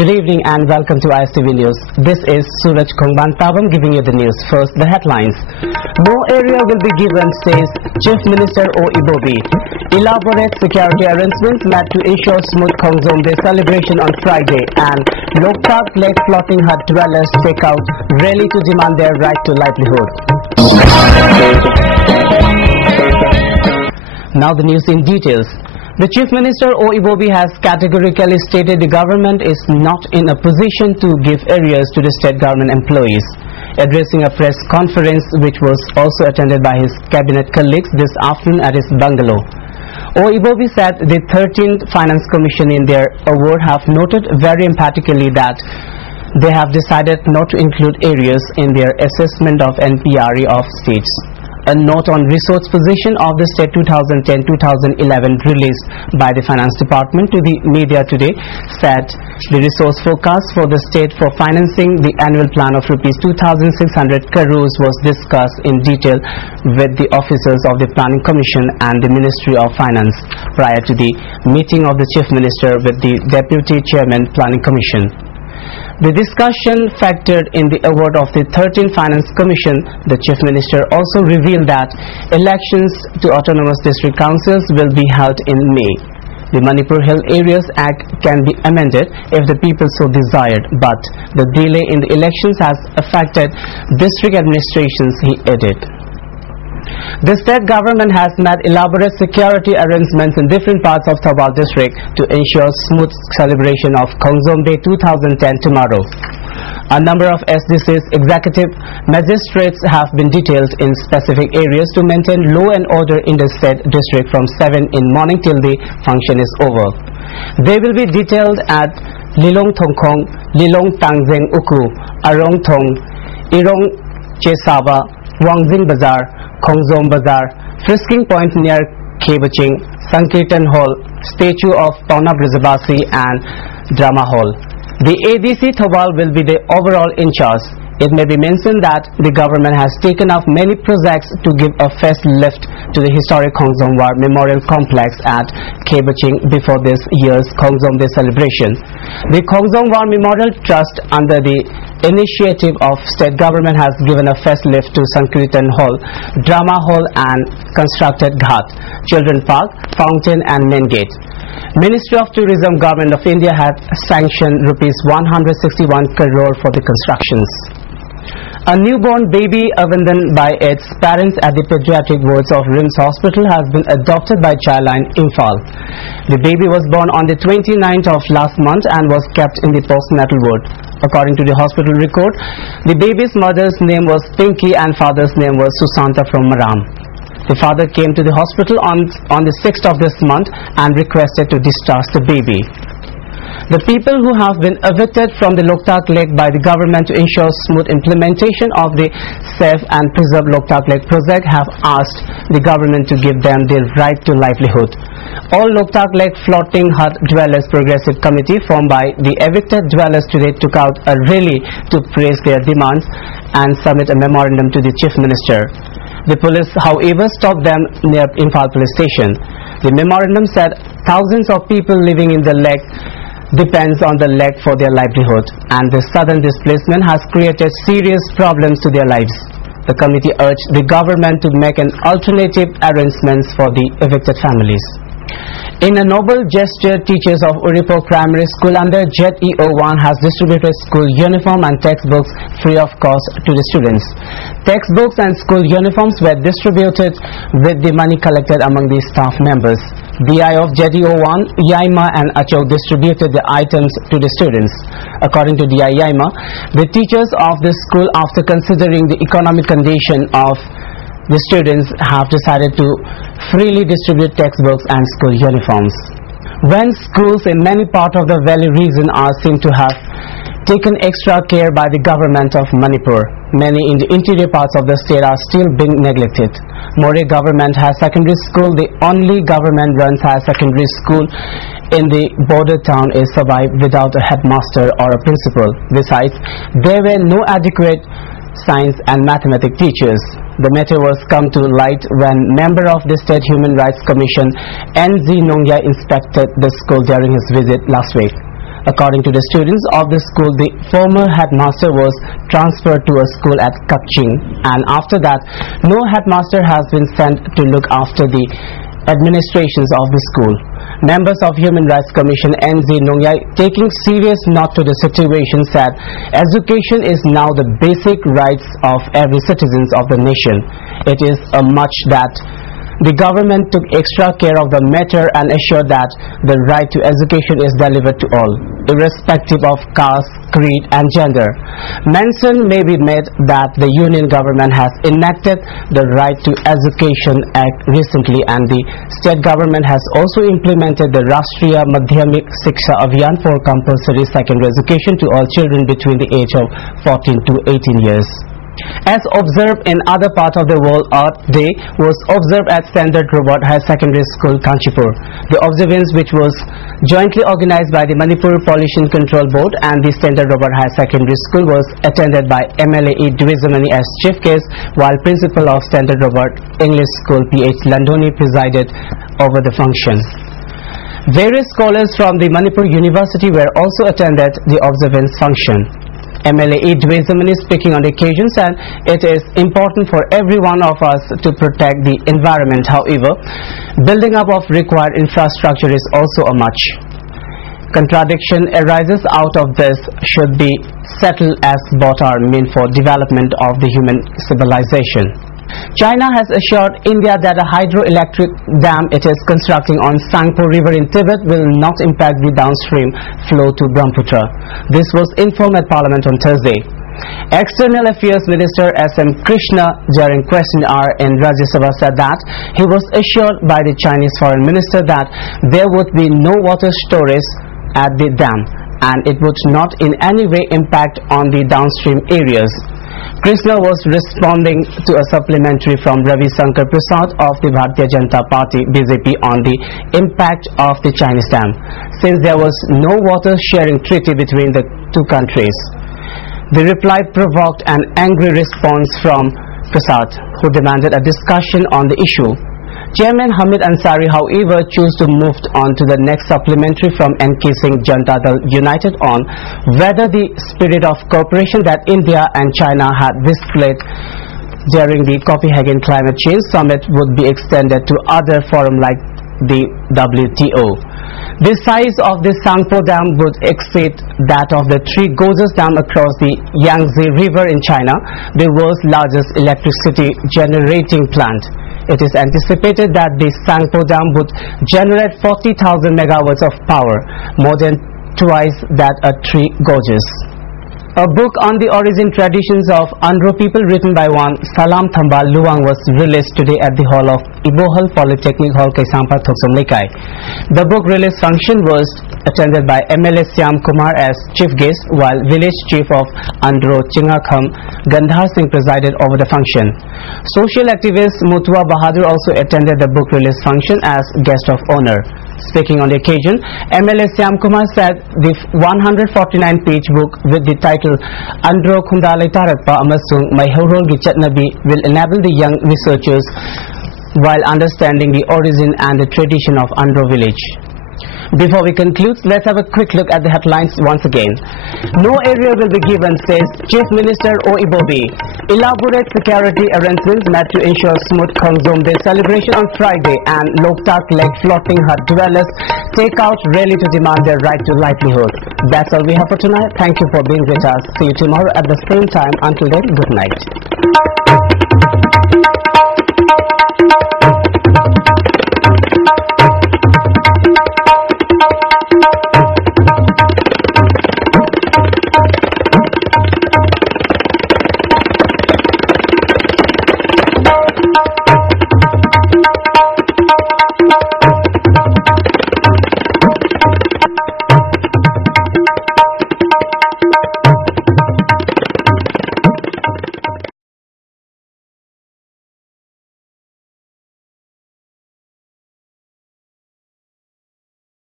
Good evening and welcome to ISTV News. This is Suraj Khongbantabam giving you the news. First, the headlines. More area will be given, says Chief Minister O Ibobi. Elaborate security arrangements met to ensure smooth Khongzom Day celebration on Friday, and Loktak Lake floating hut dwellers take out rally to demand their right to livelihood. Now the news in details. The Chief Minister O Ibobi has categorically stated the government is not in a position to give areas to the state government employees. Addressing a press conference which was also attended by his cabinet colleagues this afternoon at his bungalow, O Ibobi said the 13th Finance Commission in their award have noted very emphatically that they have decided not to include areas in their assessment of NPRE of states. A note on resource position of the state 2010-2011 released by the Finance Department to the media today said the resource forecast for the state for financing the annual plan of Rs 2,600 crores was discussed in detail with the officers of the Planning Commission and the Ministry of Finance prior to the meeting of the Chief Minister with the Deputy Chairman Planning Commission. The discussion factored in the award of the 13th Finance Commission. The Chief Minister also revealed that elections to autonomous district councils will be held in May. The Manipur Hill Areas Act can be amended if the people so desired, but the delay in the elections has affected district administrations, he added. The state government has made elaborate security arrangements in different parts of Thabal district to ensure smooth celebration of Khongzom Day 2010 tomorrow. A number of SDC's executive magistrates have been detailed in specific areas to maintain law and order in the state district from 7 in morning till the function is over. They will be detailed at Lilong Thongkhong, Lilong Tangzeng Uku, Arong Thong, Irong Chesaba, Wangjing Bazar, Khongzom Bazar, Frisking Point near Khebaching, Sankirtan Hall, Statue of Pauna Brizabasi and Drama Hall. The ADC Thabal will be the overall in charge. It may be mentioned that the government has taken up many projects to give a facelift to the historic Khongzom War Memorial Complex at Khebaching before this year's Khongzom Day celebration. The Khongzom War Memorial Trust, under the initiative of state government, has given a facelift to Sankirtan Hall, Drama Hall and constructed Ghat, Children Park, Fountain and Main Gate. Ministry of Tourism, Government of India had sanctioned Rs 161 crore for the constructions. A newborn baby abandoned by its parents at the pediatric wards of RIMS Hospital has been adopted by Childline Imphal. The baby was born on the 29th of last month and was kept in the postnatal ward. According to the hospital record, the baby's mother's name was Pinky and father's name was Susanta from Maram. The father came to the hospital on the 6th of this month and requested to discharge the baby. The people who have been evicted from the Loktak Lake by the government to ensure smooth implementation of the Save and Preserve Loktak Lake project have asked the government to give them their right to livelihood. All Loktak Lake Floating Hut Dwellers Progressive Committee formed by the evicted dwellers today took out a rally to praise their demands and submit a memorandum to the Chief Minister. The police, however, stopped them near Imphal Police Station. The memorandum said thousands of people living in the lake depends on the lake for their livelihood, and the sudden displacement has created serious problems to their lives. The committee urged the government to make an alternative arrangements for the evicted families. In a noble gesture, teachers of Uripo Primary School under JEO1 has distributed school uniform and textbooks free of cost to the students. Textbooks and school uniforms were distributed with the money collected among the staff members. DI of JEO1, Yaima and Achok distributed the items to the students. According to DI Yaima, the teachers of the school, after considering the economic condition of the students, have decided to freely distribute textbooks and school uniforms. When schools in many parts of the valley region are seen to have taken extra care by the government of Manipur, many in the interior parts of the state are still being neglected. More government has secondary school. The only government runs higher secondary school in the border town is survived without a headmaster or a principal. Besides, there were no adequate science and mathematics teachers. The matter was come to light when member of the State Human Rights Commission N.Z. Nongya inspected the school during his visit last week. According to the students of the school, the former headmaster was transferred to a school at Kaching, and after that, no headmaster has been sent to look after the administrations of the school. Members of Human Rights Commission NZ Nongyai, taking serious note to the situation, said education is now the basic rights of every citizen of the nation. It is a much that the government took extra care of the matter and assured that the right to education is delivered to all, irrespective of caste, creed and gender. Mention may be made that the Union government has enacted the Right to Education Act recently, and the state government has also implemented the Rashtriya Madhyamik Shiksha Abhiyan for compulsory secondary education to all children between the age of 14 to 18 years. As observed in other parts of the world, Earth Day was observed at Standard Robert High Secondary School, Kanchipur. The observance, which was jointly organized by the Manipur Pollution Control Board and the Standard Robert High Secondary School, was attended by MLA E. Dwezamani as chief guest, while Principal of Standard Robert English School P.H. Landoni presided over the function. Various scholars from the Manipur University were also attended the observance function. MLA E. Dwezamani speaking on the occasion said it is important for every one of us to protect the environment. However, building up of required infrastructure is also a much. Contradiction arises out of this should be settled as both are meant for development of the human civilization. China has assured India that a hydroelectric dam it is constructing on Sangpo River in Tibet will not impact the downstream flow to Brahmaputra. This was informed at Parliament on Thursday. External Affairs Minister S.M. Krishna during question hour in Rajya Sabha said that he was assured by the Chinese Foreign Minister that there would be no water storage at the dam and it would not in any way impact on the downstream areas. Krishna was responding to a supplementary from Ravi Shankar Prasad of the Bharatiya Janata Party BJP on the impact of the Chinese dam, since there was no water sharing treaty between the two countries. The reply provoked an angry response from Prasad, who demanded a discussion on the issue. Chairman Hamid Ansari, however, chose to move on to the next supplementary from NK Singh Janata Dal United on whether the spirit of cooperation that India and China had displayed during the Copenhagen Climate Change Summit would be extended to other forums like the WTO. The size of the Sangpo Dam would exceed that of the Three Gorges Dam across the Yangtze River in China, the world's largest electricity generating plant. It is anticipated that the Sangpo Dam would generate 40,000 megawatts of power, more than twice that at Three Gorges. A book on the origin traditions of Andhra people written by one Salam Thambal Luang was released today at the hall of Ibohal Polytechnic Hall, Kaisampa, Thoksam Lekai. The book release function was attended by MLA Syam Kumar as chief guest, while village chief of Andhra Chingakham Gandhar Singh presided over the function. Social activist Mutua Bahadur also attended the book release function as guest of honor. Speaking on the occasion, MLA Syam Kumar said the 149-page book with the title Andhra Khundalai Tarakpa Amasung Maihorol Gichatnabi will enable the young researchers while understanding the origin and the tradition of Andhra village. Before we conclude, let's have a quick look at the headlines once again. No area will be given, says Chief Minister O. Ibobi. Elaborate security arrangements met to ensure smooth Khongzom Day celebration on Friday, and Loktak Lake floating hut dwellers take out rally to demand their right to livelihood. That's all we have for tonight. Thank you for being with us. See you tomorrow at the same time. Until then, good night.